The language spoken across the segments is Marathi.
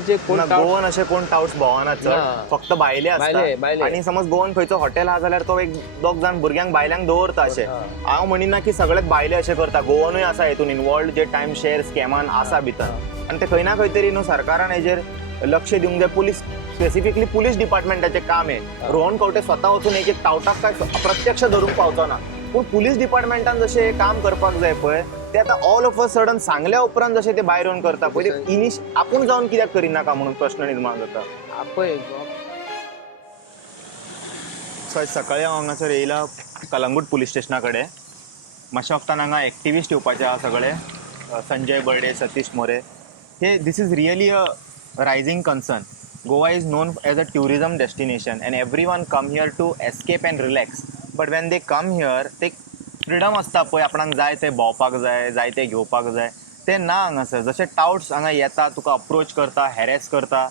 गोवाचे कोण गोवन असे कोण टाउट्स भोवना चड, फक्त भायले असता. आणि समज गोवन खंयचो हॉटेल आहा जाल्यार तो एक दोग जाण भुरग्यांक भायल्यांक दवरता अशें. हांव म्हणिना की सगळेच भायले अशें करता, गोवनूय आसा हेतून इनवॉल्ड जे टायम शेअर स्कॅमान आसा भितर. आनी ते खंय ना खंय तरी न्हू सरकारान हेजेर लक्ष दिवंक जाय. पुलीस स्पेसिफिकली पुलीस डिपार्टमेंटाचें काम आहे. रोहन खंवटे स्वता वचून एक टावटाक काय प्रत्यक्ष धरूंक पावचो ना, पूण पुलीस डिपार्टमेंटान जशें काम करपाक जाय पळय ते आतां ऑल ऑफ अ सडन सांगल्या उपरांत जशें ते भायर येवन करता पळय ते आपूण जावन कित्याक करिनाका म्हणून प्रश्न निर्माण जाता. सकाळी हांव हांगासर येयला कलंगूट पुलीस स्टेशना कडेन. मातशें वक्तान हांगा एक्टिविस्ट येवपाचे आहा सगळे. संजय बर्डे, सतीश मोरे. हे this is really a rising concern. Goa is known as a tourism destination and everyone come here to escape and relax. But when they come here, ते फ्रीडम असता पळय, आपणाक जाय ते भोंवपाक जाय, जाय ते घेवपाक जाय, ते ना हांगासर. जशे टाउट्स हांगा येता, तुका अप्रोच करता, हॅरेस करता,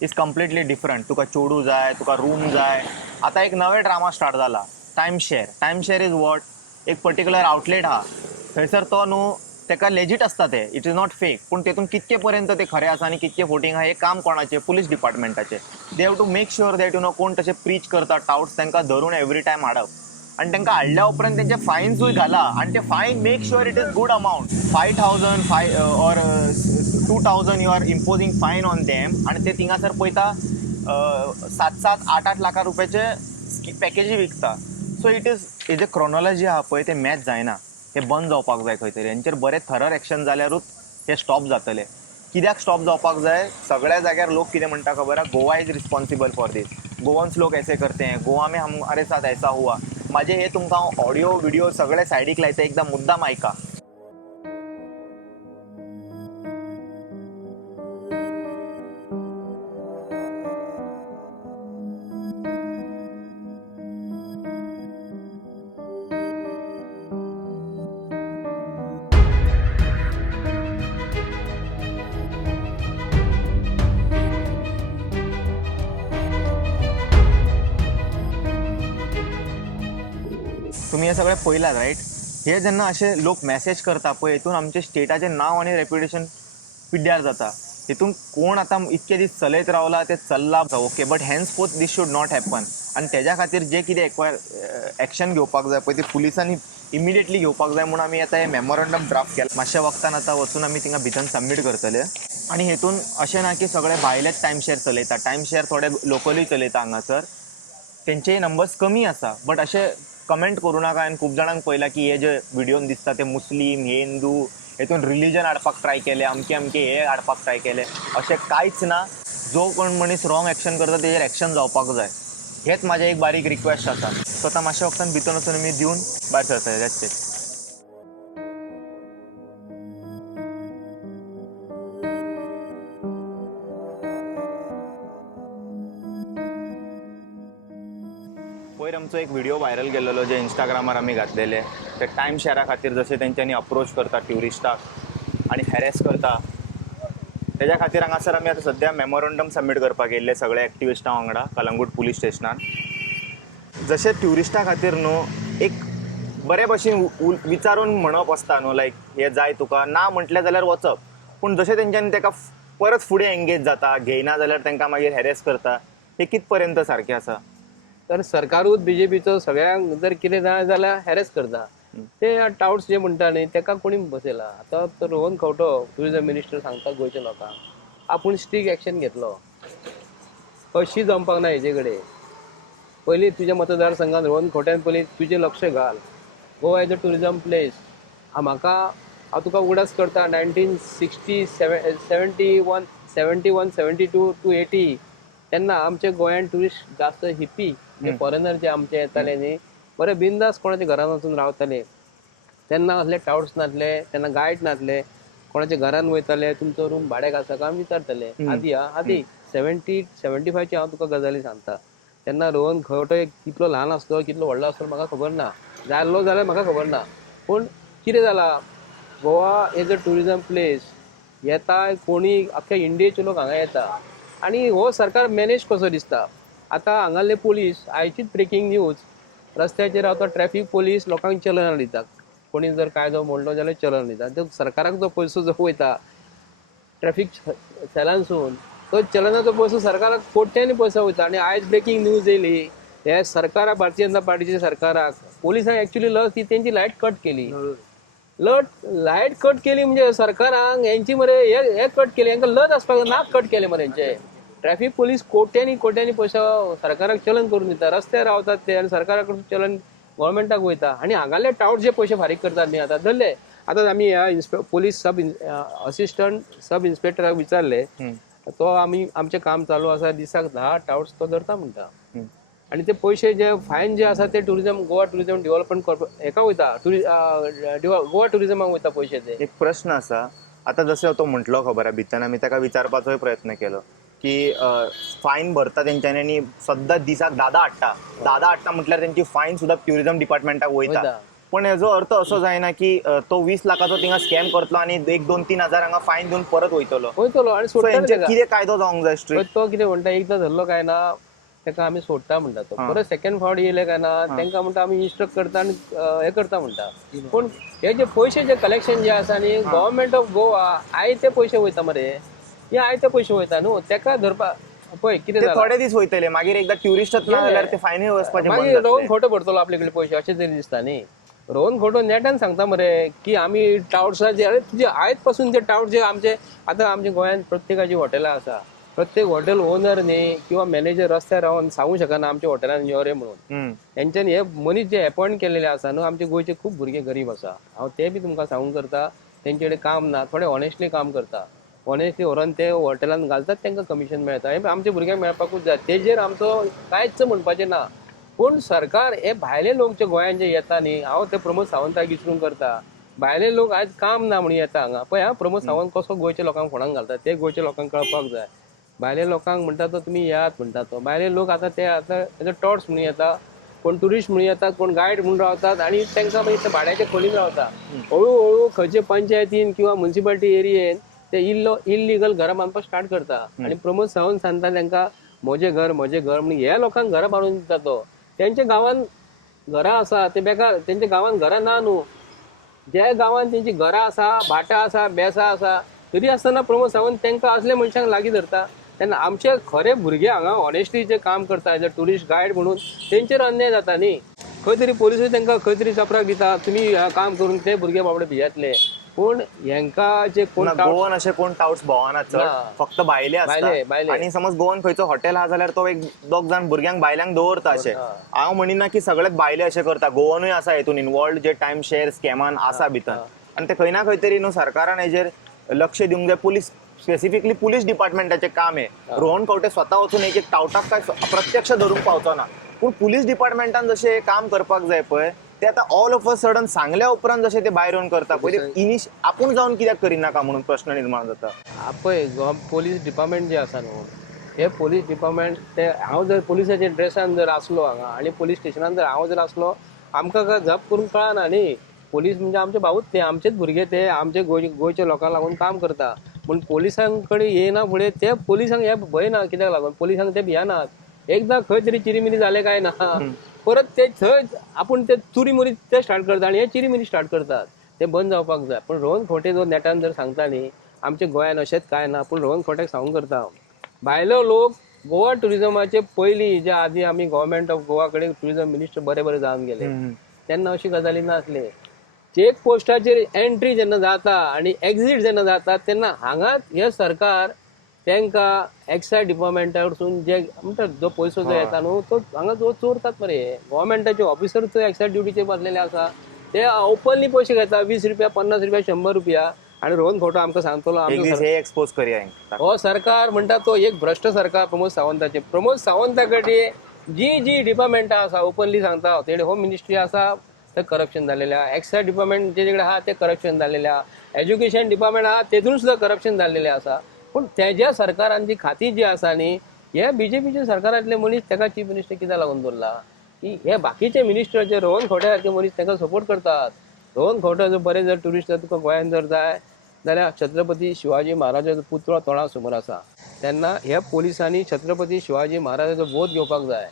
इज कम्प्लिटली डिफरंट. तुका चोडू जाय, तुका रूम जाय. आतां एक नवे ड्रामा स्टार्ट जाला, time share. Time share is what, एक पर्टिक्युलर आउटलेट आहा थंयसर तो न्हू तेका लेजीट असता ते, इट इज नॉट फेक. पूण तेतून कितके पर्यंत ते खरे आसा आनी कितके फोटींग आहा हे काम कोणाचे, पुलीस डिपार्टमेंटाचे. They have to make sure that कोण तशे प्रीच करता टाउट्स तांकां धरून एवरी टायम हाडप. आनी तांकां हाडल्या उपरांत तेंचे फायन्सूय घाला आनी ते fine make sure it is good amount. 5,000 or 2,000 you are imposing fine on them आनी ते थिंगासर पळयता 7-7, 8-8 लाख रुपयाचे पॅकेजी विकता. सो इट इज हेजे क्रोनॉलॉजी आहा पळय ते मॅच जायना. हे बंद जावपाक जाय खंय तरी. हेंचेर बरें थरर एक्शन जाल्यारूच हे स्टॉप जातले. कित्याक स्टॉप जावपाक जाय, सगळ्या जाग्यार लोक कितें म्हणटा खबर आहा, Goa is responsible for this. Goans लोक ऐसे करते हैं, गोवा में हमारे साथ ऐसा हुआ. माझे हे तुमकां हांव ऑडियो व्हिडिओ सगळे सायडीक लायता, एकदां मुद्दाम आयका. तुम्ही हे सगळे पळयलात रायट. हे जेन्ना असे लोक मॅसेज करता पळय हितून आमचे स्टेटाचें नांव आनी रेप्युटेशन पिड्ड्यार जाता. हितून कोण आतां इतके दीस चलयत रावला ते चल्ला okay, but henceforth this should not happen. आनी तेज्या खातीर जे कितें एक्शन घेवपाक जाय पळय ते पुलिसांनी इमिडिएटली घेवपाक जाय म्हणून आमी आतां हे मेमोरंडम ड्राफ्ट केला. मातशें वक्तान आतां वचून आमी थिंगा भितर सबमीट करतले. आनी हेतून अशें ना की सगळे भायलेच टायम शेअर चलयता. टायम शेअर थोडे लोकलूय चलयता हांगासर, तेंचेय नंबर्स कमी आसा. बट अशें कमेंट करूं नाका. हांवें खूब जाणांक पळयलां की हे जे व्हिडिओन दिसता ते मुस्लीम, हिंदू, हेतून रिलीजन हाडपाक ट्राय केले, अमके हे हाडपाक ट्राय केले. अशें कांयच ना. जो कोण मनीस रॉंग एक्शन करता तेजेर एक्शन जावपाक जाय. हेच म्हाजें एक बारीक रिक्वेस्ट आसा. सो आतां मातशें वक्तान भितर वचून आमी दिवन भायर सरतले. That's it. पयर आमचो एक व्हिडिओ व्हायरल गेल्लो जे इंस्टाग्रामार आमी घातलेले. ते टायम शेअरा खातीर जशें तेंच्यांनी अप्रोच करता ट्युरिस्टाक आनी हॅरेस करता, तेज्या खातीर हांगासर आमी आतां सद्या मेमोरंडम सबमीट करपाक येयल्ले सगळे एक्टिविस्टां वांगडा कलंगूट पुलीस स्टेशनान. जशें ट्युरिस्टा खातीर न्हू एक बरे भशेन विचारून म्हणप आसता न्हू, लायक हे जाय तुका, ना म्हटलें जाल्यार वचप. पूण जशें तेंच्यांनी ताका परत फुडें एंगेज जाता, घेयना जाल्यार तांकां मागीर हॅरेस करता, हे कित पर्यंत सारकें आसा? तर सरकारूच बीजेपीचो सगळ्यांक जर कितें जाय जाल्यार हॅरेस करता. ते टाउट्स जे म्हणटा न्ही तेका कोणी बसयला. आतां तो रोहन खंवटो टुरिजम मिनिस्टर सांगता गोंयच्या लोकांक आपूण स्ट्रीक एक्शन घेतलो. अशी जमपाक ना हेजे कडेन. पयलीं तुज्या मतदारसंघात रोहन खंवट्यान पयलीं तुजें लक्ष घाल. Goa as a tourism place. हांव तुका उगडास करता 1960, 71, 72 to 80 तेन्ना आमच्या गोंयान ट्युरिस्ट जास्त हिप्पी फॉरेनर जे आमचे येताले न्ही, बरे बिंदास कोणाच्या घरान वचून रावताले. तेन्ना असले टाउट्स नासले, तेन्ना गायड नासले. कोणाच्या घरान वयताले, तुमचो रूम भाड्याक आसा काय विचारताले. आदी 75ची हांव तुका गजाली सांगता. तेन्ना रोहन खंवटो कितलो ल्हान आसलो कितलो व्हडलो आसलो म्हाका खबर ना, जाल्लो जाल्यार म्हाका खबर ना. पूण कितें जाला, Goa as a tourism place येता कोणी अख्ख्या इंडियेचे लोक हांगा येता. आनी हो सरकार मॅनेज कसो दिसता. आतां हांगाले पुलीस आयचीच ब्रेकींग न्यूज, रस्त्याचेर रावता ट्रॅफिक पुलीस लोकांक चलन दितात. कोणी जर कायदो मोडलो जाल्यार चलन दितात. सरकाराक जो पयसो जो वयता ट्रॅफिक सेलांसून तो चलनाचो पयसो सरकाराक कोट्यांनी पयसो वयता. आनी आयज ब्रेकींग न्यूज येयली, हे सरकाराक भारतीय जनता पार्टीच्या सरकाराक पोलिसांक एक्च्युली लस ती तेंची लायट कट केली. लायट कट केली म्हणजे सरकारांक यांची मरे हे कट केले, यांका लज आसपाक नाक कट केले मरे यांचे. ट्रॅफिक पोलीस कोट्यांनी पैसा सरकाराक चलन करून दिता, रस्त्यार रावतात ते आणि सरकाराकडून चलन गव्हर्मेंटाक वयता. आणि हांगाले टाउट जे पयशे फारीक करतात न्ही आता धरले. आता आमी ह्या पोलीस असिस्टंट सब इन्स्पेक्टराक विचारले, तो आमी आमचे काम चालू आसा, दिसाक 10 टाउट्स तो धरता म्हणटा. आणि ते पैसे जे फायन जे आसा ते गोवा टुरिझम डेव्हलपमेंट हेका वयता, गोवा टुरिझमाक वयता पैसे ते. एक प्रश्न असा, आता जसं तो म्हटलो खबर आहे भितर मी त्याका विचारपाचोय प्रयत्न केलो की फाईन भरता तेंच्यांनी आणि सद्दा दिसाक दादा हाडटा म्हटल्यार त्यांची फाईन सुद्धा टुरिझम डिपार्टमेंटाक वयता. पण हेजो अर्थ असो जायना की तो 20 लाखाचो थिंगा स्कॅम करतलो आणि 1-2-3 हजार हांगा फाईन देऊन परत वयतलो आणि कितें कायदो जावंक जाय स्ट्रिक्ट. तो कितें म्हणटा, एकदा धरलो काय ना ताका आमी सोडटा म्हणटा. तो परत सेकंड फावट येयले काय ना तांकां म्हणटा आमी इन्स्ट्रक्ट करता आणि हे करता म्हणटा. पण हे जे पैसे जे कलेक्शन जे आसा न्ही, गव्हर्नमेंट ऑफ गोवा आयते पैसे वयता मरे, हे आयते पैसे वयता न्हू, ताका धरपा पळय कितें जालें. थोडे दीस वयतले, मागीर एकदा ट्युरिस्टच ना जाल्यार ते फायनूय वचपाचे बंद मागीर जातले. रोवन खोटो भरतलो आपले कडे पैसे, अशें तरी दिसता न्ही. रोवन खोटो नेटान सांगता मरे की आमी टाउट्सा जे तुजे आयज पासून जे टाउट जे आमचे आता आमच्या गोंयांत प्रत्येकाची हॉटेलां आसा. प्रत्येक हॉटेल ओनर न्ही किंवा मॅनेजर रस्त्यार रावन सांगू शकना आमच्या हॉटेलान यो रे म्हणून. तेंच्यांनी हे मनीस जे अपॉइंट केलेले आसा न्हू, आमचे गोंयचे खूब भुरगे गरीब आसा. हांव ते बी तुमकां सांगूंक करता, तेंचे कडेन काम ना, थोडे ऑनेस्टली काम करता. ऑनेस्टली व्हरोन ते हॉटेलान घालतात, तांकां कमिशन मेळटा. हे आमच्या भुरग्यांक मेळपाकूच जाय, तेजेर आमचो कांयच म्हणपाचें ना. पूण सरकार हे भायले लोक जे गोंयांत जे येता न्ही, हांव ते प्रमोद सावंताक विचारून करता, भायले लोक आयज काम ना म्हणून येता हांगा. पळय हा प्रमोद सावंत कसो गोंयच्या लोकांक फोंडांक घालता ते गोंयच्या लोकांक कळपाक जाय. भायले लोकांक म्हणटा तो तुमी येयात म्हणटा तो. भायले लोक आतां टॉर्च म्हणून येता, कोण टुरिस्ट म्हणून येतात, कोण गायड म्हणून रावतात आणि तांकां मागीर ते भाड्याच्या खोलीन रावता. हळू खंयचे पंचायतीन किंवा म्युन्सिपालिटी एरियेन ते इल्लिगल घरां बांदपाक स्टार्ट करता. आणि प्रमोद सावंत सांगता तांकां म्हजें घर म्हणून. हे लोकांक घरां बांदून दिता तो. तेंच्या गांवांत घरां आसा ते बेकार, तेंच्या गांवांत घरां ना न्हू. ज्या गांवांत तेंची घरां आसा, भाटां आसा, बेसां आसा, तरी आसतना प्रमोद सावंत तांकां असले मनशांक लागीं धरता. तेन्ना आमचे खरे भुरगे हांगा ऑनेस्टली जे काम करता एज अ टुरिस्ट गायड म्हणून, तेंचेर अन्याय जाता न्ही. खंय तरी पोलिसूय तांकां खंय तरी चपराक दिता, तुमी काम करून ते भुरगे बाबडे भियेतले. पूण हेंकां जे कोण गोवन असे कोण टाउट्स भोवना चड, फक्त भायले आसता. आणि समज गोवन खंयचो हॉटेल आहा जाल्यार तो एक 2 जाण भुरग्यांक भायल्यांक दवरता अशें. हांव म्हणिना की सगळेच भायले अशें करता, गोवनूय आसा हेतून इनवॉल्ड जे टायम शेअर स्कॅमान आसा भितर. आणि ते खंय ना खंय तरी न्हू सरकारान हेजेर लक्ष दिवंक जाय. पुलीस स्पेसिफिकली पुलीस डिपार्टमेंटाचे काम आहे. रोहन खंवटे स्वता वचून एक टाउटाक काय प्रत्यक्ष धरूंक पावचो ना. पूण पुलीस डिपार्टमेंटान जशें काम करपाक जाय पळय, ते आता ऑल ऑफ अ सडन सांगल्या उपरांत जशें ते भायर येवन करता पळय, आपूण जावन कित्याक करिनाका म्हणून प्रश्न निर्माण जाता. पळय पोलीस डिपार्टमेंट जे आसा न्हू, हे पोलीस डिपार्टमेंट ते हांव जर पुलिसाच्या ड्रेसान जर आसलो हांगा आणि पोलीस स्टेशनान जर हांव जर आसलो, आमकां काय झप करून कळना न्ही. पोलीस म्हणजे आमचे भाऊच ते, आमचेच भुरगे ते, आमचे गोंयच्या लोकांक लागून काम करता. पूण पोलिसां कडेन येयना फुडें ते पोलिसांक हे भंय ना. कित्याक लागून पोलिसांक ते भियानात. एकदा खंय तरी चिरीमिरी जालें काय ना, परत ते थंय आपूण ते चुरी ते स्टार्ट करता आणि हे चिरीमिरी स्टार्ट करतात. ते बंद जावपाक जाय. पण रोहन खोटे जो नेटान जर सांगता न्ही, आमच्या गोंयान अशेंच काय ना. पूण रोहन खोट्याक सांगूंक करता हांव, भायलो लोक गोवा टुरिझमाचे पयलीं जे आदी आमी गव्हर्नमेंट ऑफ गोवा कडेन टुरिझम मिनिस्टर बरे जावन गेले, तेन्ना अशी गजाली नासले. चेक पोस्टाचेर एंट्री जेन्ना जाता आणि एक्झिट जेन्ना जाता, तेन्ना हांगाच हे सरकार तांकां एक्सायज डिपार्टमेंटा कडसून जे म्हणटा जो पयसो जो येता न्हू, तो हांगा जो चोरतात मरे. गव्हर्नमेंटाचे ऑफिसर थंय एक्सायज ड्युटीचेर बसलेले आसा, ते ओपनली पयशे घेता, 20 रुपया, 50 रुपया, 100 रुपया. आणि रोहन खोटो आमकां सांगतलो एक्सपोज करया. हो सरकार म्हणटा तो एक भ्रष्ट सरकार प्रमोद सावंताचे. प्रमोद सावंता कडेन जी डिपार्टमेंटां आसा ओपनली सांगता, तेणे होम मिनिस्ट्री आसा ते करप्शन जाल्लेलें आहा, एक्सायज डिपार्टमेंट जे कडेन आहा ते करप्शन जाल्लेलें आहा, एज्युकेशन डिपार्टमेंट आहा तेतून सुद्दां करप्शन जाल्लेलें आसा. पूण तेज्या सरकारांची खाती जी आसा न्ही, हे बीजेपीच्या सरकारांतले मनीस ताका चीफ मिनिस्टर कित्याक लागून दवरला की हे बाकीचे मिनिस्टर जे रोहन खोटे सारखे मनीस तांकां सपोर्ट करतात. रोहन खोटे जर बरे जर टुरिस्ट जर तुका गोंयांत जर जाय जाल्यार छत्रपती शिवाजी महाराजाचो पुतळो तोंडा समोर आसा, तेन्ना ह्या पोलिसांनी छत्रपती शिवाजी महाराजाचो बोध घेवपाक जाय.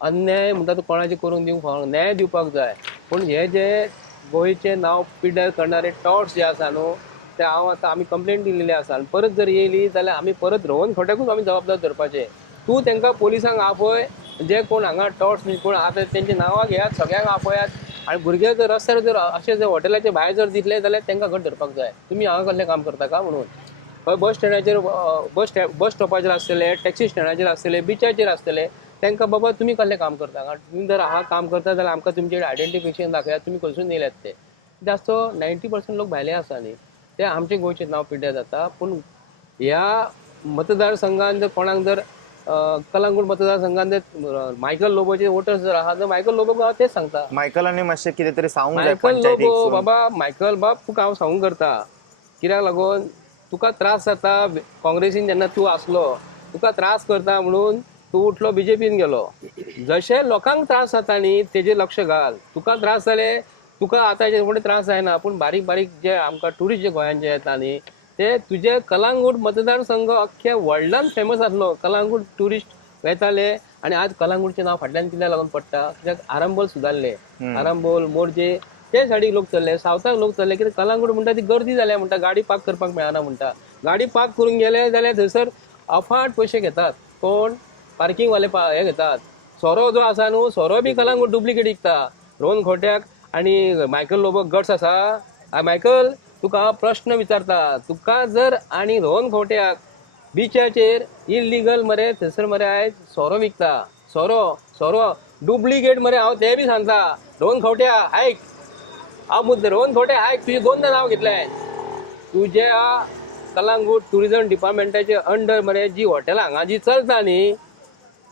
अन्याय म्हणटा तो कोणाचे करून दिवंक फावना, न्याय दिवपाक जाय. पूण हे जे गोंयचे नांव पिड्ड्यार करणारे टॉट्स जे आसा न्हू, ते हांव आतां आमी कंप्लेंट दिलेली आसा आनी परत जर येयली जाल्यार आमी परत रोहन खोट्याकूच आमी जबाबदार धरपाचे. तूं तांकां पोलिसांक आपय, जे कोण हांगा टॉर्च कोण आतां तेंची नांवां घेयात, सगळ्यांक आपयात आनी भुरगे जर रस्त्यार जर अशे जर हॉटेलाचे भायर जर दिसले जाल्यार तांकां घट धरपाक जाय. तुमी हांगा कसलें काम करता का म्हणून. हय बस स्टँडाचेर बस स्टॉपाचेर आसतले, टॅक्सी स्टँडाचेर आसतले, बिचाचेर आसतले, तांकां बाबा तुमी कसलें काम करता का. तुमी जर हांगा काम करता जाल्यार आमकां तुमचे आयडेंटिफिकेशन दाखयात, तुमी खंयसून येयल्यात ते. जास्त 90% लोक भायले आसा न्ही, ते आमचे गोंयचे नांव पिड्ड्यार जाता. पूण ह्या मतदारसंघान जर कोणाक जर कलंगूट मतदारसंघान जर मायकल लोबोचे वोटर्स जर आहा तर मायकल लोबोक हांव तेच सांगता. मायकलांनी मातशें कितें तरी सांगूंक जाय मायकल लोबो पंचायतीक. बाबा, मायकल बाब तुका हांव सांगूंक करता, कित्याक लागून तुका त्रास जाता काँग्रेसीन जेन्ना तूं आसलो, तुका त्रास करता म्हणून तूं उठलो बीजेपीन गेलो. जशे लोकांक त्रास जाता न्ही तेजेर लक्ष घाल. तुका त्रास जाले, तुका आतां हेजे व्हडले त्रास जायना, पूण बारीक बारीक जे आमकां ट्युरिस्ट जे गोंयान जे येता न्ही ते तुजे कलंगूट मतदारसंघ अख्ख्या वर्ल्डान फेमस आसलो. कलंगूट ट्युरिस्ट येताले आनी आज कलंगूटचें नांव फाटल्यान कित्याक लागून पडटा, कित्याक आरंबोल सुदारले. आरंबोल, मोरजे ते सायडीक लोक चल्ले, सावथाक लोक चल्ले, कित्याक कलंगूट म्हणटा ती गर्दी जाल्या म्हणटा, गाडी पार्क करपाक मेळना म्हणटा. गाडी पार्क करून गेले जाल्यार थंयसर अफाट पयशे घेतात. कोण पार्किंग वाले हे घेतात. सोरो जो आसा न्हू, सोरो बी कलंगूट डुप्लिकेट विकता रोहन खोट्याक. आणि मायकल लोबोक गट्स आसा. मायकल तुका हांव प्रश्न विचारता, तुका जर आणि रोहन खोट्याक बिचाचेर इलिगल मरे थंयसर मरे आयज सोरो विकता, सोरो डुप्लिकेट मरे. हांव ते बी सांगता रोहन खोट्या आयक, हांव मुद्दे रोहन खोट्या आयक, तुजें दोनदा नांव घेतलें. तुज्या कलंगूट टुरिझम डिपार्टमेंटाचे अंडर मरे जी हॉटेलां हांगा जी चलता न्ही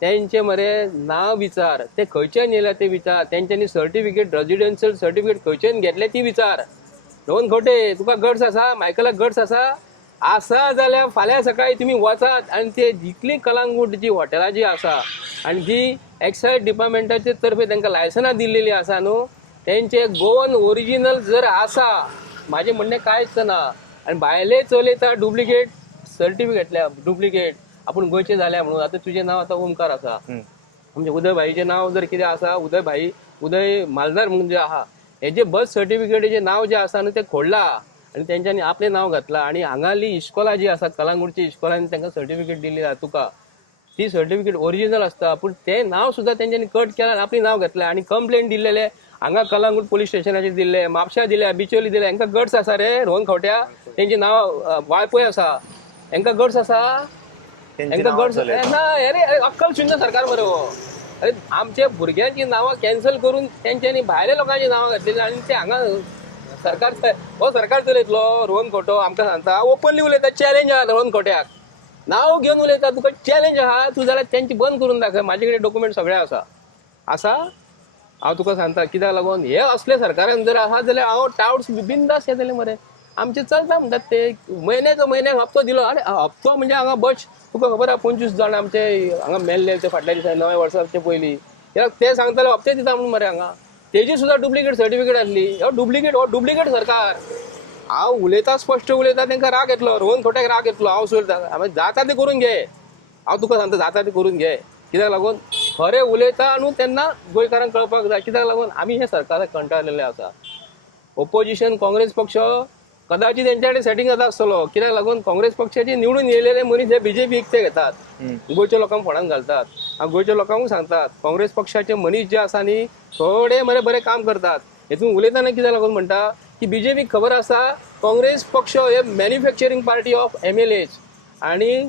तेंचे मरे नांव विचार, ते खंयच्यान येयल्या ते विचार, तेंच्यांनी सर्टिफिकेट रेजिडेन्शियल सर्टिफिकेट खंयच्यान घेतले ती विचार. रोहन खोटे तुका गट्स आसा, मायकलाक गट्स आसा जाल्यार फाल्यां सकाळी तुमी वचात आनी ते जितली कलंगूट जी हॉटेलां जी आसा आनी जी एक्सायज डिपार्टमेंटाचे तर्फे तांकां लायसनां दिल्लेली आसा न्हू, तेंचे गोवन ओरिजिनल जर आसा, म्हाजें म्हणणें कांयच ना. आनी भायले चलयता डुप्लिकेट सर्टिफिकेट, डुप्लिकेट आपूण गोंयचे जाल्या म्हणून. आतां तुजें नांव आतां ओमकार आसा, म्हणजे उदय भाईचें नांव जर कितें आसा, उदय मालदार म्हणून जे आहा, हेजे बर्थ सर्टिफिकेटीचें नांव जें आसा न्हू तें खोडला आनी तेंच्यांनी आपलें नांव घातलां. आनी हांगाली इश्कोला जी आसा कलंगूटची इश्कोलांनी तांकां सर्टिफिकेट दिल्ली तुका, ती सर्टिफिकेट ओरिजिनल आसता, पूण तें नांव सुद्दां तेंच्यांनी कट केलां आनी आपलें नांव घातलें. आनी कंप्लेंट दिल्लेले हांगा कलंगूट पुलीस स्टेशनाचेर दिल्ले, म्हापशा दिल्या, बिचोली दिल्या. हांकां गट्स आसा रे रोहन खोट्या, तेंचें नांव वाळपय आसा, हांकां गट्स आसा, हांकां गट्स ना. अरे अक्कल शुन्य सरकार मरे हो. अरे आमच्या भुरग्यांची नांवां कॅन्सल करून तेंच्यांनी भायल्या लोकांची नांवां घातलेली आनी ते हांगा सरकार चलयतलो. रोहन खोटो आमकां सांगता, ओपनली उलयता, चॅलेंज आहा रोहन खोट्याक, नांव घेवन उलयता, तुका चॅलेंज आहा, तूं जाल्यार तेंची बंद करून दाखय. म्हाजे कडेन डॉक्युमेंट सगळे आसा. हांव तुका सांगता कित्याक लागून हे असले सरकारान जर आहा जाल्यार हांव टाउट्स बिंदास येतले मरे. आमचे चलता म्हणटात ते म्हयन्याक हप्तो दिलो. अरे हप्तो म्हणजे हांगा बस तुका खबर आहा 25 जाण आमचे हांगा मेल्ले ते फाटल्या दिसा नव्या वर्साचे पयलीं. ते सांगताले हप्ते दिता म्हणून मरे हांगा. तेजी सुद्दां डुप्लिकेट सर्टिफिकेट आसली. हो डुप्लिकेट सरकार. हांव उलयता स्पश्ट उलयता, तांकां राग येतलो, रोहन खोट्याक राग येतलो. हांव सोडटा, जाता ते करून घे. हांव तुका सांगता जाता ते करून घे. कित्याक लागून खरें उलयता न्हू तेन्ना गोंयकारांक कळपाक जाय. कित्याक लागून आमी हे सरकाराक कंटाळलेले आसा. ओपोजिशन काँग्रेस पक्ष कदाचित तेंच्या कडेन सेटिंग जाता आसतलो, कित्याक लागून काँग्रेस पक्षाचे निवडून येयलेले मनीस हे बीजेपीक ते घेतात, गोंयच्या लोकांक फोंडान घालतात. हांव गोंयच्या लोकांकूय सांगतात, काँग्रेस पक्षाचे मनीस जे आसा न्ही थोडे बरे काम करतात. हेतून उलयतना कित्याक लागून म्हणटा की बीजेपीक खबर आसा काँग्रेस पक्ष हे मॅन्युफॅक्चरींग पार्टी ऑफ MLAs आनी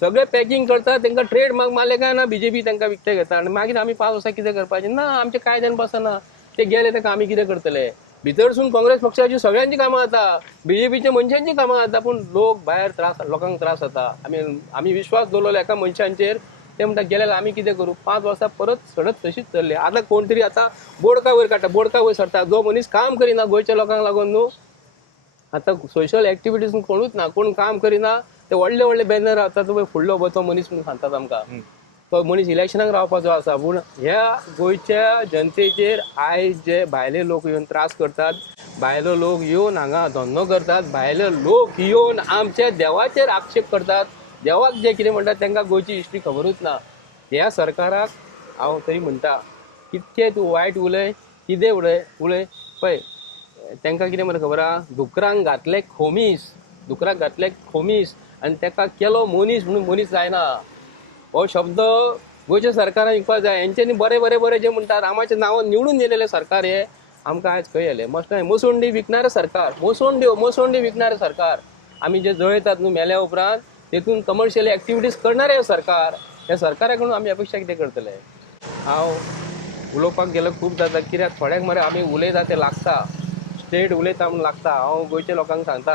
सगळे पॅकिंग करता, तांकां ट्रेड मार्क मारले काय ना बीजेपी तांकां विकते घेता. आनी मागीर आमी 5 वर्सां कितें करपाचें ना, आमचे कायद्यान बसना. ते गेले ताका आमी कितें करतले. भितरसून काँग्रेस पक्षाची सगळ्यांची कामां जाता, बीजेपीच्या मनशांची कामां जाता, पूण लोक भायर लोकांक त्रास जाता. आमी विश्वास दवरलेलो एका मनशांचेर, ते म्हणटा गेल्यार आमी कितें करूं. 5 वर्सां परत सडत तशीच चल्ली. आतां कोण तरी आतां बोडका वयर काडटा, बोडका वयर सरता. जो मनीस काम करिना गोंयच्या लोकांक लागून न्हू, आतां सोशल एक्टिविटीज कोणूच ना, कोण काम करिना, ते व्हडले बॅनर आतां तुवें फुडलो तो मनीस म्हणून सांगतात आमकां. तो मनीस इलेक्शनाक रावपाचो आसा. पूण ह्या गोंयच्या जनतेचेर आयज जे भायले लोक येवन त्रास करतात, भायलो लोक येवन हांगा धंदो करतात, भायले लोक येवन आमच्या देवाचेर आक्षेप करतात, देवाक जे कितें म्हणटात तांकां गोंयची हिस्ट्री खबरूच ना. ह्या सरकाराक हांव तरी म्हणटा, कितके तूं वायट उलय, कितें उलय पळय, तांकां कितें मरे खबर आहा, दुकरांक घातले खोमीस आनी ताका केलो मनीस म्हणून मनीस जायना. हो शब्द गोंयच्या सरकारान विकपाक जाय. हेंच्यांनी बरे बरे बरे जे म्हणटा रामाचें नांव निवडून दिलेले सरकार हे आमकां आयज खंय येलें. मस्ट मोसोंडी विकणारे सरकार, मोसोंडी विकणारे सरकार. आमी जे जळयतात न्हू मेल्या उपरांत तेतून कमर्शियल एक्टिविटीज करणारे सरकार. ह्या सरकारा कडून आमी अपेक्षा कितें करतले. हांव उलोवपाक गेलो खूब जाता, कित्याक थोड्यांक मरे आमी उलयता तें लागता, स्ट्रेट उलयता म्हणून लागता. हांव गोंयच्या लोकांक सांगता,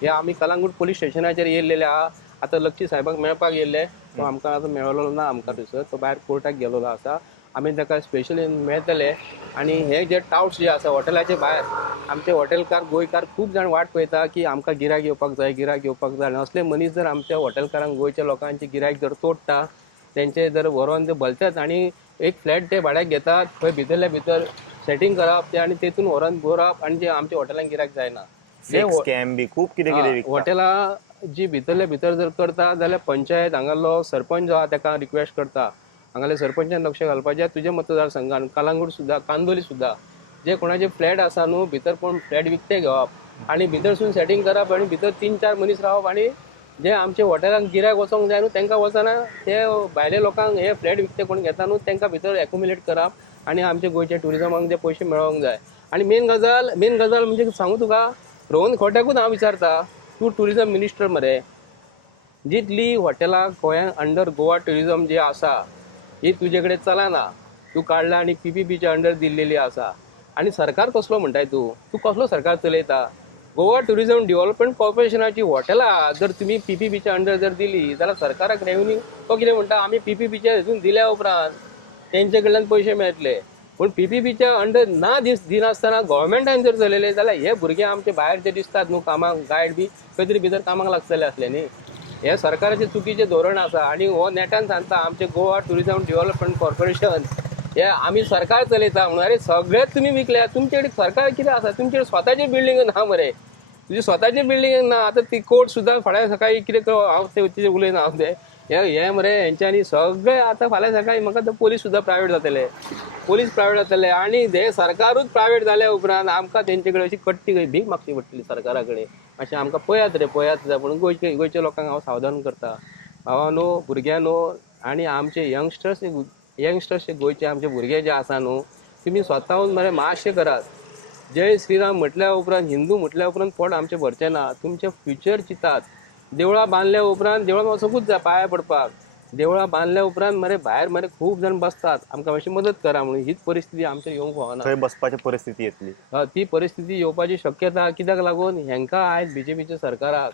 हे आमी कलंगूट पुलीस स्टेशनाचेर येयलेले आहा. आतां लक्षी साहेबाक मेळपाक येयल्ले, तो आमकां आतां मेळलो ना आमकां थंयसर, तो भायर कोर्टाक गेलोलो आसा. आमी ताका स्पेशली मेळटले. आनी हे जे टाउट्स जे आसा हॉटेलाचे भायर, आमचे हॉटेलकार गोंयकार खूब जाण वाट पळयता की आमकां गिरायक येवपाक जाय. आनी असले मनीस जर आमच्या हॉटेलकारांक गोंयच्या लोकांचे गिरायक जर तोडटा, तेंचे जर व्हरोन ते भलतात आनी एक फ्लॅट ते भाड्याक घेतात, खंय भितरल्या भितर सेटींग करप ते आनी तेतून व्हरोन दवरप आनी जे आमच्या हॉटेलांक गिरायक जायना. स्कॅम बी खूब कितें कितें विकता. हॉटेलां जी भितरल्या भितर जर करता जाल्यार पंचायत हांगालो सरपंच जो आहा ताका रिक्वेस्ट करता, हांगाले सरपंचान लक्ष घालपाचें. तुज्या मतदारसंघान कलंगूट सुद्दां, कांदोली सुद्दां जे कोणाचे फ्लॅट आसा न्हू, भितर कोण फ्लॅट विकते घेवप आनी भितरसून सेटींग करप आनी भितर 3-4 मनीस रावप आनी जे आमचे हॉटेलांक गिरायक वचोंक जाय न्हू तांकां वचना ते भायले लोकांक हे फ्लॅट विकते कोण घेता न्हू तांकां भितर एक्युमुलेट करप आनी आमचे गोंयच्या ट्युरिजमाक जे पयशे मेळोंक जाय. आनी मेन गजाल म्हणजे सांगू तुका, रोहन खंवट्याकूच हांव विचारता, तूं ट्युरिजम मिनिस्टर मरे, जितली हॉटेलां गोंयांत अंडर गोवा ट्युरिजम जे आसा ही तुजे कडेन चलना. तूं काडला आनी PPPच्या अंडर दिल्लेली आसा. आनी सरकार कसलो म्हणटाय तूं कसलो सरकार चलयता. गोवा ट्युरिजम डेव्हलपमेंट कॉर्पोरेशनाची हॉटेलां जर तुमी PPPच्या अंडर जर दिली जाल्यार सरकाराक रेव्हेन्यू तो कितें म्हणटा, आमी PPPच्या हितून दिल्या उपरांत तेंचे कडल्यान पयशे मेळटले. पूण PPPच्या अंडर ना दिनासतना गव्हर्मेंटान जर चलयले जाल्यार हे भुरगे आमचे भायर जे दिसतात न्हू कामाक, गायड बी खंय तरी भितर कामाक लागतले असले न्ही. हे सरकाराचे चुकीचे धोरण आसा. आनी हो नेटान सांगता आमचे गोवा ट्युरिजम डेव्हलपमेंट कॉर्पोरेशन हे आमी सरकार चलयता म्हणून. अरे सगळेच तुमी विकल्या. तुमचे कडेन सरकार कितें आसा, तुमचे कडेन स्वताची बिल्डींग ना मरे, तुजी स्वताची बिल्डींग ना. आतां ती कोर्ट सुद्दां फाल्यां सकाळी कितें हांव ते उलयना हांव ते हे मरे हेंच्यांनी सगळे आतां फाल्यां सकाळी म्हाका तो पोलीस सुद्दां प्रायवेट जातले आनी हे सरकारूच प्रायवेट जाल्या उपरांत आमकां तेंचे कडेन अशी कट्टी खंय भीक मागची पडटली सरकारा कडेन. मातशें आमकां पळयात जाय म्हणून गोंयच्या लोकांक हांव सावधान करता. भावांनो, भुरग्यांनो आनी आमचे यंगस्टर्स गोंयचे आमचे भुरगे जे आसा न्हू, तुमी स्वताहून मरे मातशें करात. जय श्रीराम म्हटल्या उपरांत, हिंदू म्हटल्या उपरांत पोट आमचें भरचें ना. तुमचें फ्युचर चिंतात. देवळां बांदल्या उपरांत देवळान वचोंकूच जाय पांया पडपाक. देवळां बांदल्या उपरांत मरे भायर मरे खूब जाण बसतात, आमकां मातशी मदत करा म्हणून. हीच परिस्थिती आमचेर येवंक फावना. थंय बसपाची परिस्थिती येतली. ती परिस्थिती येवपाची शक्यता कित्याक लागून हेंकां आयज BJPच्या सरकाराक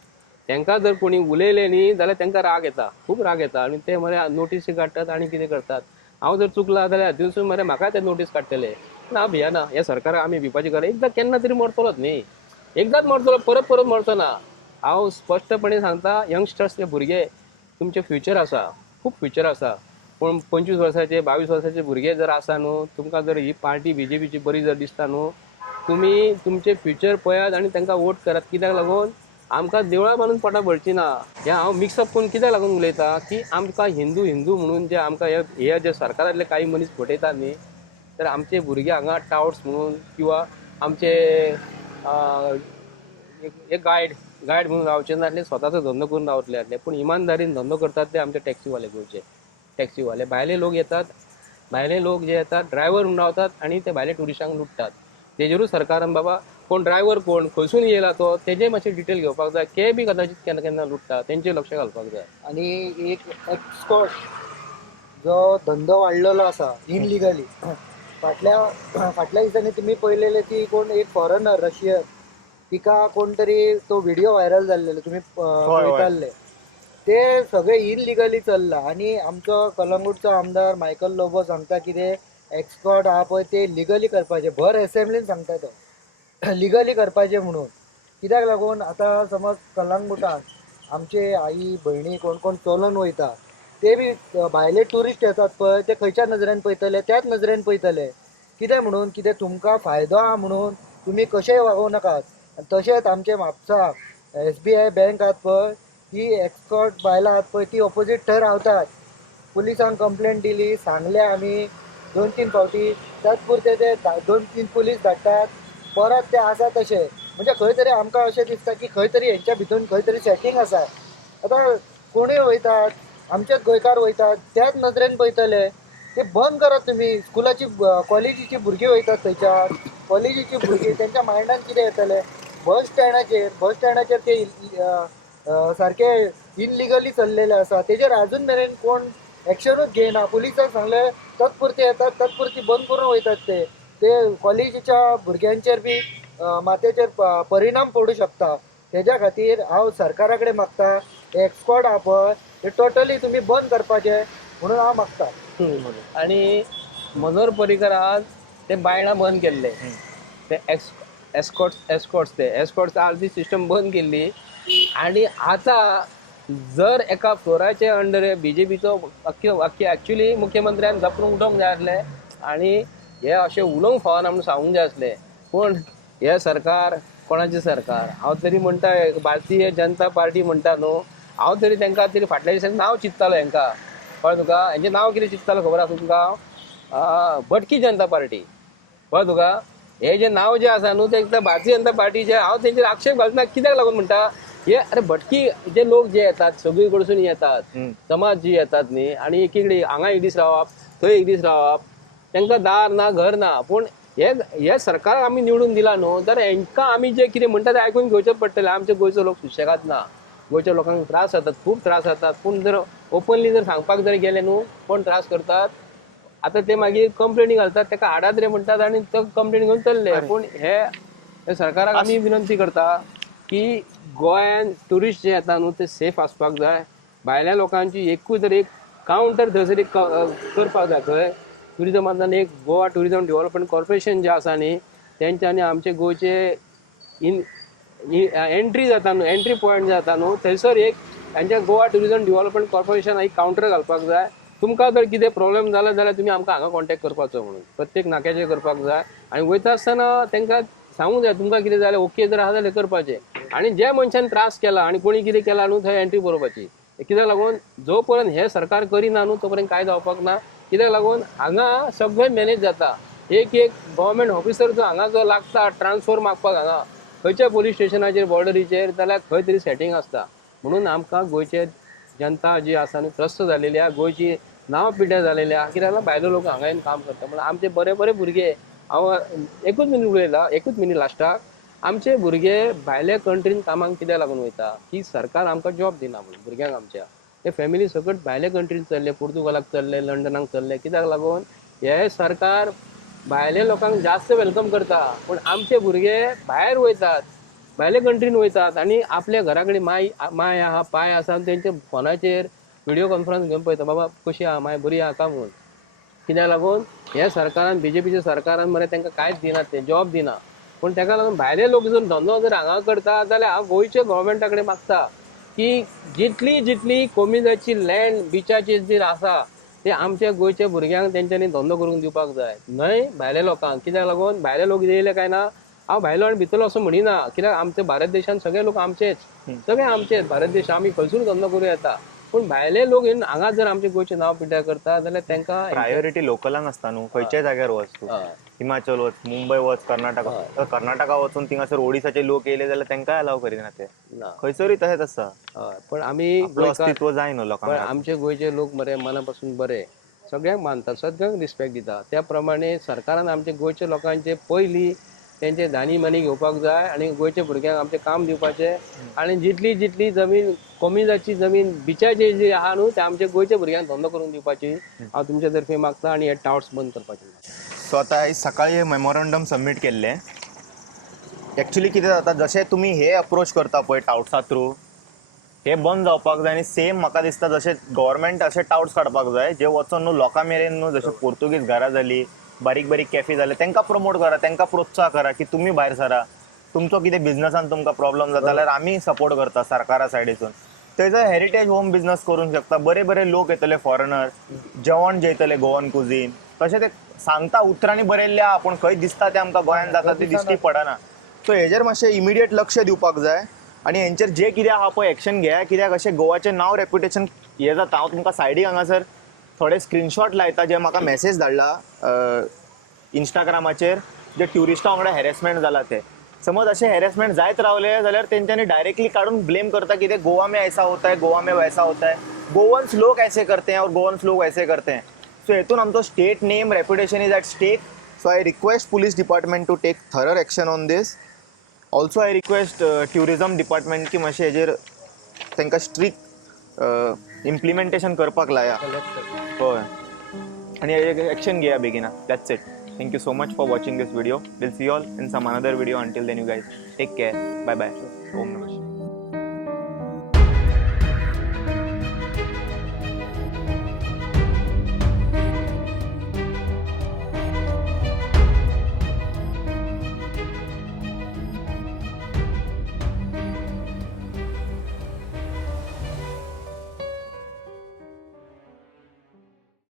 तेंकां जर कोणी उलयले न्ही जाल्यार तेंकां राग येता, खूब राग येता आनी ते मरे नोटीसी काडटात आनी कितें करतात. हांव जर चुकला जाल्यार दिवसून मरे म्हाका ते नोटीस काडटले. हांव भियेना. हे सरकाराक आमी भिवपाची गरज एकदां केन्ना तरी मरतलोच न्ही, एकदांच मरतलो, परत मरचो ना. हांव स्पश्टपणे सांगता, यंगस्टर्स जे भुरगे तुमचे फ्युचर आसा, खूब फ्युचर आसा. पूण 25 वर्साचे 22 वर्साचे भुरगे जर आसा न्हू, तुमकां जर ही पार्टी BJPची बरी जर दिसता न्हू, तुमी तुमचे फ्युचर पळयात आनी तांकां वोट करात. कित्याक लागून आमकां देवळां बांदून पोटां भरची ना. हे हांव मिक्सअप करून कित्याक लागून उलयता की आमकां हिंदू म्हणून जे आमकां हे जे सरकारांतले काही मनीस फटयतात न्ही, तर आमचे भुरगे हांगा टाउट्स म्हणून किंवा आमचे एक गायड म्हणून रावचे नासले, स्वताचो धंदो करून रावतले आसले. पूण इमानदारीन धंदो करतात ते आमचे टॅक्सीवाले गोंयचे टॅक्सीवाले. भायले लोक येतात, भायले लोक जे येतात ड्रायव्हर म्हणून रावतात आनी ते भायले ट्युरिस्टांक लुटतात. तेजेरूच सरकारान बाबा कोण ड्रायव्हर कोण खंयसून येयला तो तेजे मातशें डिटेल घेवपाक जाय. ते बी कदाचित केन्ना केन्ना लुटता, तेंचेर लक्ष घालपाक जाय. आणि एक एक्सपोर्ट जो धंदो वाडलेलो आसा इनलिगली, फाटल्या दिसांनी तुम्ही पळयलेले ती कोण एक फॉरेनर रशियन, तिका कोण तरी तो व्हिडिओ व्हायरल जाल्लेलो तुम्ही पळयताले, ते सगळे इनलिगली चल्ला. आणि आमचो कलंगूटचो आमदार मायकल लोबो सांगता कितें एक्सपोर्ट आहा पळय ते लिगली करपाचे. भर असेंब्लीन सांगता तो लिगली करपाचे म्हणून. कित्याक लागून आतां समज कलंगूटान आमचे आई भयणी कोण कोण चलून वयता ते बी भायले ट्युरिस्ट येतात पळय, ते खंयच्या नजरेन पळयतले, त्याच नजरेन पळयतले. कितें म्हणून, कितें तुमकां फायदो आहा म्हणून तुमी कशेंय वागोव नाकात. तशेंच आमचे म्हापसा SBI बँक आहात पळय, ही एक्सपोर्ट बायलां आहात पळय ती ऑपोजीट थंय रावतात. पुलिसांक कंप्लेंट दिली, सांगले आमी 2-3 फावटी, त्याच पुरते ते 2-3 पुलीस धाडटात परत ते आसा तशें म्हणजे खंय तरी आमकां अशें दिसता की खंय तरी हेंच्या भितून खंय तरी सेटींग आसा. आतां कोणूय वयतात आमचेच गोंयकार वयतात त्याच नदरेन पळयतले ते बंद करात तुमी. स्कुलाची कॉलेजीची भुरगीं वयतात थंयच्यान कॉलेजीची भुरगीं त्यांच्या मायंडान कितें येतलें. बस स्टँडाचेर ते सारखे इनलिगली चल्लेले आसा तेजेर अजून मेरेन कोण एक्शनूच घेयना. पुलिसांक सांगले तत्पुरते येतात तत्पुरती बंद करून वयतात ते ते कॉलेजीच्या भुरग्यांचेर बी माथ्याचेर परिणाम पडू शकता. तेज्या खातीर हांव सरकारा कडेन मागता एक्सकॉट आहा पळय ते टोटली तुमी बंद करपाचे म्हणून हांव मागता. आणि मनोहर पर्रीकर आज ते बायणा बंद केल्ले ते एस्कॉट्स ते एस्कॉट्स आज ती सिस्टम बंद केल्ली. आणि आता जर एका फ्लोराचे अंडर बीजेपीचो ऍक्च्युली मुख्यमंत्र्यान जपून उठोवंक जाय आसलें आणि हे अशें उलोवंक फावना म्हणून सांगूंक जाय आसलें. पूण हे सरकार कोणाचें सरकार हांव तरी म्हणटा भारतीय जनता पार्टी म्हणटा न्हू हांव तरी तांकां तरी फाटल्या दिसांनी नांव चिंत्तालो हेंकां कळ्ळें तुका. हेंचें नांव कितें चिंत्तालो खबर आसा तुमकां भटकी जनता पार्टी कळ्ळें तुका. हे जे नांव जे आसा न्हू ते भारतीय जनता पार्टीचे हांव तेंचेर आक्षेप घालतना कित्याक लागून म्हणटा हे अरे भटकी जे लोक जे येतात सगळी कडसून येतात समाज जी येतात न्ही आणि एकीकडे हांगा एक दीस रावप थंय एक दीस रावप तांकां दार ना घर ना. पूण हे सरकार आमी निवडून दिला न्हू तर हेंकां आमी जे कितें म्हणटा तें आयकून घेवचें पडटलें. आमचे गोंयचो लोक सुशेगाद ना. गोंयच्या लोकांक त्रास जातात खूब त्रास जातात. पूण जर ओपनली जर सांगपाक जर गेले न्हू कोण त्रास करतात आतां ते मागीर कंप्लेनी घालतात ताका हाडात रे म्हणटात आणि तो कंप्लेन घेवन चल्ले. पूण हे सरकाराक आमी विनंती करता की गोंयान ट्युरिस्ट जे येता न्हू ते सेफ आसपाक जाय. भायल्या लोकांची एकूच जर एक कावंटर थंयसर एक करपाक जाय. थंय ट्युरिजमांतल्यान एक गोवा ट्युरिजम डेव्हलपमेंट कॉर्पोरेशन जे आसा न्ही तेंच्यांनी आमचे गोंयचे एंट्री जाता न्हू एंट्री पॉयंट जाता न्हू थंयसर एक तांच्या गोवा ट्युरिजम डेव्हलपमेंट कॉर्पोरेशन एक कावंटर घालपाक जाय. तुमकां जर कितें प्रॉब्लेम जाला जाल्यार तुमी आमकां हांगा कॉन्टॅक्ट करपाचो म्हणून प्रत्येक नाक्याचेर करपाक जाय. आणि वयता आसतना तांकां सांगूंक जाय तुमकां कितें जालें ओके जर आसा जाल्यार करपाचें. आणि ज्या मनशान त्रास केला आणि कोणी कितें केला न्हू थंय एंट्री बरोवपाची. कित्याक लागून जो पर्यंत हे सरकार करिना न्हू तो पर्यंत कांय जावपाक ना. कित्याक लागून हांगा सगळें मॅनेज जाता. एक गव्हर्मेंट ऑफिसर जो हांगा जो लागता ट्रान्सफर मागपाक हांगा खंयच्या पुलीस स्टेशनाचेर बॉर्डरीचेर जाल्यार खंय तरी सेटींग आसता. म्हणून आमकां गोंयचे जनता जी आसा न्ही त्रस्त जालेली आहा गोंयची नांव पिड्ड्यार जालेली आहा. कित्याक लागून भायले लोक हांगा येवन काम करता. म्हणून आमचे बरे बरे भुरगे हांव एकूच मिनीट लास्टाक आमचे भुरगे भायले कंट्रीन कामाक कित्याक लागून वयता की सरकार आमकां जॉब दिना म्हणून भुरग्यांक आमच्या ते फॅमिली सकट भायले कंट्रीन चल्ले पोर्तुगालाक चल्ले लंडनाक चल्ले. कित्याक लागून हे सरकार भायले लोकांक जास्त वेलकम करता. पूण आमचे भुरगे भायर वयतात भायले कंट्रीन वयतात आणि आपल्या घरा कडेन माय आहा पाय आसा तेंचे फोनाचेर व्हिडिओ कॉन्फरन्स घेवन पळयता बाबा कशी आहा माय बरी आहा काय म्हणून. कित्याक लागून हे सरकारान बीजेपीच्या सरकारान मरे तांकां कांयच दिनात ते जॉब दिना. पूण ताका लागून भायले लोक जर धंदो जर हांगा करता जाल्यार हांव गोंयच्या गव्हर्मेंटा कडेन मागता की जितली कोमिदाची लँड बिचाचेर जी आसा ते आमच्या गोंयच्या भुरग्यांक तेंच्यांनी धंदो करूंक दिवपाक जाय न्हय भायल्या लोकांक. कित्याक लागून भायले लोक येयले काय ना हांव भायलो आनी भितरलो असो म्हणिना. कित्याक आमच्या भारत देशान सगळे लोक आमचेच सगळे आमचेच भारत देश आमी खंयसूर धंदो करूं येता. पूण भायले लोक येवन हांगा जर आमचे गोंयचे नांव पिड्ड्यार करता जाल्यार तांकां प्रायोरिटी लोकलांक आसता न्हू खंयच्याय जाग्यार वच तूं हिमाचल वच मुंबय वच कर्नाटका वचून थिंगासर ओडिसाचे लोक येयले जाल्यार तांकांय अलाव करिना ते खंयसरूय तशेंच आसता. पण आमी अस्तित्व जाय न्हू लोकांक. आमचे गोंयचे लोक मरे मना पासून बरे सगळ्यांक मानतात सगळ्यांक रिस्पेक्ट दिता. त्या प्रमाणे सरकारान आमच्या गोंयच्या लोकांचे पयलीं तेंचे दानी मानी घेवपाक जाय आणि गोंयच्या भुरग्यांक आमचें काम दिवपाचें. आणि जितली जमीन कोमिदाची जमीन बिचाचेर जी आहा न्हू ते आमच्या गोंयच्या भुरग्यांक धंदो करून दिवपाची हांव तुमचे तर्फे मागता आणि हे टावर्स बंद करपाचे. सो आतां आयज सकाळी मेमोरंडम सबमीट केल्लें. एक्चुली कितें जाता जशें तुमी हे अप्रोच करता पळय टाउट्सा थ्रू हे बंद जावपाक जाय. आनी सेम म्हाका दिसता जशें गव्हर्मेंट अशें टाउट्स काडपाक जाय जे वचोन न्हू लोकां मेरेन न्हू जशें पोर्तुगीज घरां जाली बारीक कॅफे जाले तांकां प्रमोट करा तांकां प्रोत्साह करा की तुमी भायर सरा. तुमचो कितें बिझनसान तुमकां प्रॉब्लम जाता जाल्यार आमी सपोर्ट करता सरकारा सायडीसून. थंयसर हेरिटेज होम बिझनस करूंक शकता. बरे लोक येतले फॉरेनर जेवण जेयतले गोवन कुझीन तशें ते सांगता उतरांनी बरयल्ले आहा पूण खंय दिसता ते आमकां गोंयांत जाता ते दिश्टी पडना. सो हेजेर मातशें इमिडिएट लक्ष दिवपाक जाय आनी हेंचेर जे कितें आहा पळय एक्शन घेया. कित्याक अशें गोवाचें नांव रेप्युटेशन हें जाता. हांव तुमकां सायडीक हांगासर थोडे स्क्रीनशॉट लायता जे म्हाका मॅसेज धाडला इंस्टाग्रामाचेर जे ट्युरिस्टां वांगडा हॅरेसमेंट जाला ते समज असे हॅरेसमेंट जायत रावले जाल्यार तेंच्यांनी डायरेक्टली काढून ब्लेम करता की ते गोवा में ऐसा होता है, गोवा में वैसा होता है, गोवन्स लोग ऐसे करते हैं और गोवन्स लोग वैसे करते हैं. सो हेतून आमचो state name reputation is at stake. So I request police department to take thorough action on this. Also I request tourism department की मातशें हेजेर तांकां स्ट्रिक्ट इम्प्लिमेंटेशन करपाक लाया. हय आणि एक्शन घेया बेगिना. That's it. Thank you so much for watching this video. We'll see you all in some another video. Until then, you guys take care. Bye bye. Om Namah Shivaya.